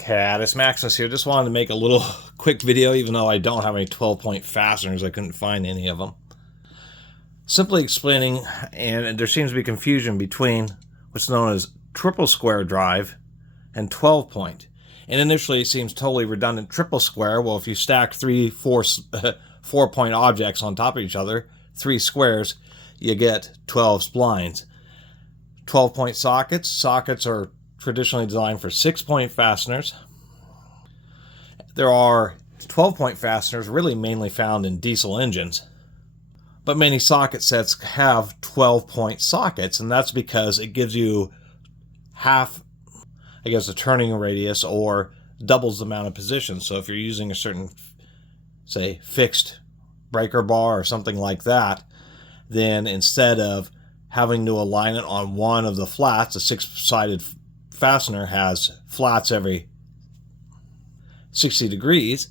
Catus, Maximus here. Just wanted to make a little quick video, even though I don't have any 12-point fasteners. I couldn't find any of them. Simply explaining, and there seems to be confusion between what's known as triple square drive and 12-point. And initially it seems totally redundant. Triple square, well, if you stack 4-point objects on top of each other, 3 squares, you get 12 splines. 12-point sockets are traditionally designed for 6-point fasteners. There are 12-point fasteners really mainly found in diesel engines, but many socket sets have 12-point sockets, and that's because it gives you half, I guess, a turning radius, or doubles the amount of positions. So if you're using a certain, say, fixed breaker bar or something like that, then instead of having to align it on one of the flats, a 6-sided fastener has flats every 60 degrees.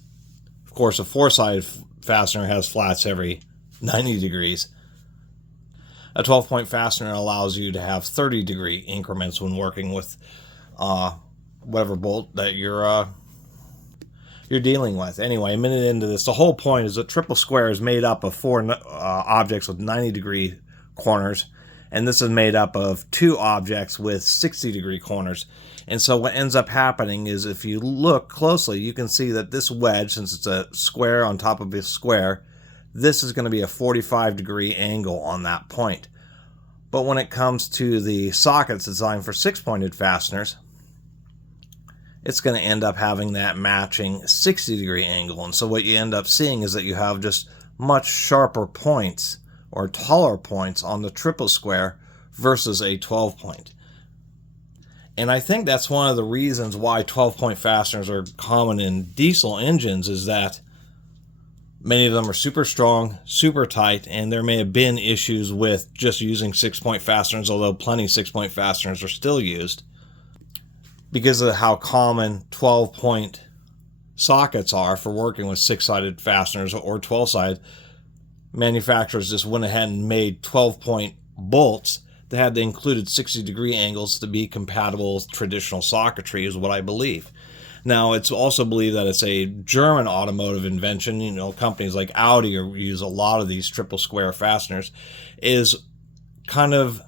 Of course, a 4-sided fastener has flats every 90 degrees. A 12-point fastener allows you to have 30-degree increments when working with whatever bolt that you're dealing with. Anyway, a minute into this, the whole point is that triple square is made up of 4 objects with 90-degree corners, and this is made up of 2 objects with 60-degree corners. And so what ends up happening is, if you look closely, you can see that this wedge, since it's a square on top of a square, this is going to be a 45-degree angle on that point. But when it comes to the sockets designed for 6-pointed fasteners, it's going to end up having that matching 60-degree angle. And so what you end up seeing is that you have just much sharper points, or taller points, on the triple square versus a 12-point. And I think that's one of the reasons why 12-point fasteners are common in diesel engines, is that many of them are super strong, super tight, and there may have been issues with just using 6-point fasteners, although plenty of 6-point fasteners are still used, because of how common 12-point sockets are for working with 6-sided fasteners or 12-sided. Manufacturers just went ahead and made 12-point bolts that had the included 60-degree angles to be compatible with traditional socketry, is what I believe. Now, it's also believed that it's a German automotive invention. You know, companies like Audi use a lot of these triple square fasteners. Is kind of,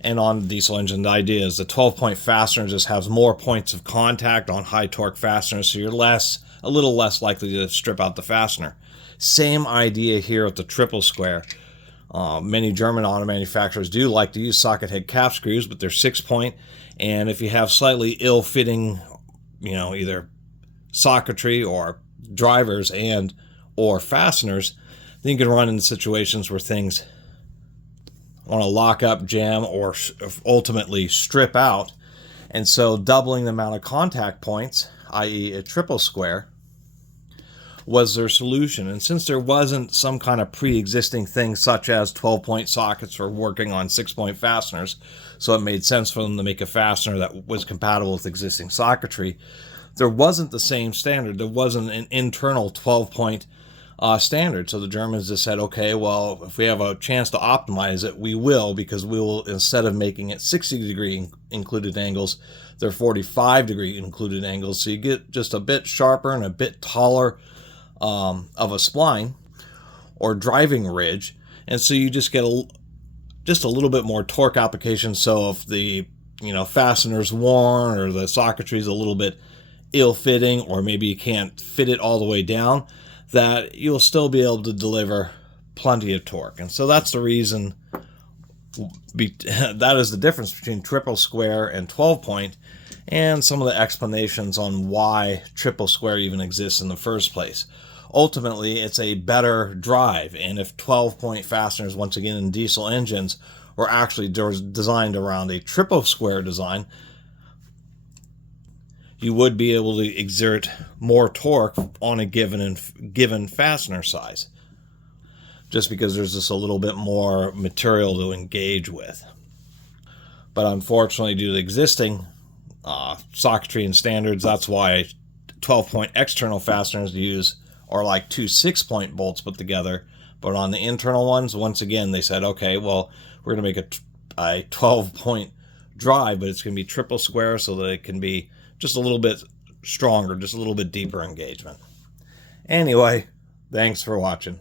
and on diesel engine, the idea is the 12-point fastener just has more points of contact on high torque fasteners, so you're a little less likely to strip out the fastener. Same idea here with the triple square. Many German auto manufacturers do like to use socket head cap screws, but they're 6-point, and if you have slightly ill-fitting, either socketry or drivers and or fasteners, then you can run into situations where things want to lock up, jam, or ultimately strip out. And so doubling the amount of contact points, i.e. a triple square, was their solution. And since there wasn't some kind of pre-existing thing such as 12-point sockets for working on 6-point fasteners, so it made sense for them to make a fastener that was compatible with existing socketry, there wasn't the same standard. There wasn't an internal 12-point standard. So the Germans just said, okay, well, if we have a chance to optimize it, we will, because we will, instead of making it 60-degree included angles, they're 45-degree included angles. So you get just a bit sharper and a bit taller of a spline or driving ridge, and so you just get just a little bit more torque application. So if the fastener's worn, or the socketry is a little bit ill-fitting, or maybe you can't fit it all the way down, that you'll still be able to deliver plenty of torque. And so that's the reason, that is the difference between triple square and 12-point, and some of the explanations on why triple square even exists in the first place. Ultimately, it's a better drive, and if 12-point fasteners, once again in diesel engines, were actually designed around a triple square design, you would be able to exert more torque on a given fastener size, just because there's just a little bit more material to engage with. But unfortunately, due to existing socketry and standards, that's why 12-point external fasteners are like 2 6-point bolts put together. But on the internal ones, once again, they said, okay, well, we're going to make a 12-point drive, but it's going to be triple square so that it can be just a little bit stronger, just a little bit deeper engagement. Anyway, thanks for watching.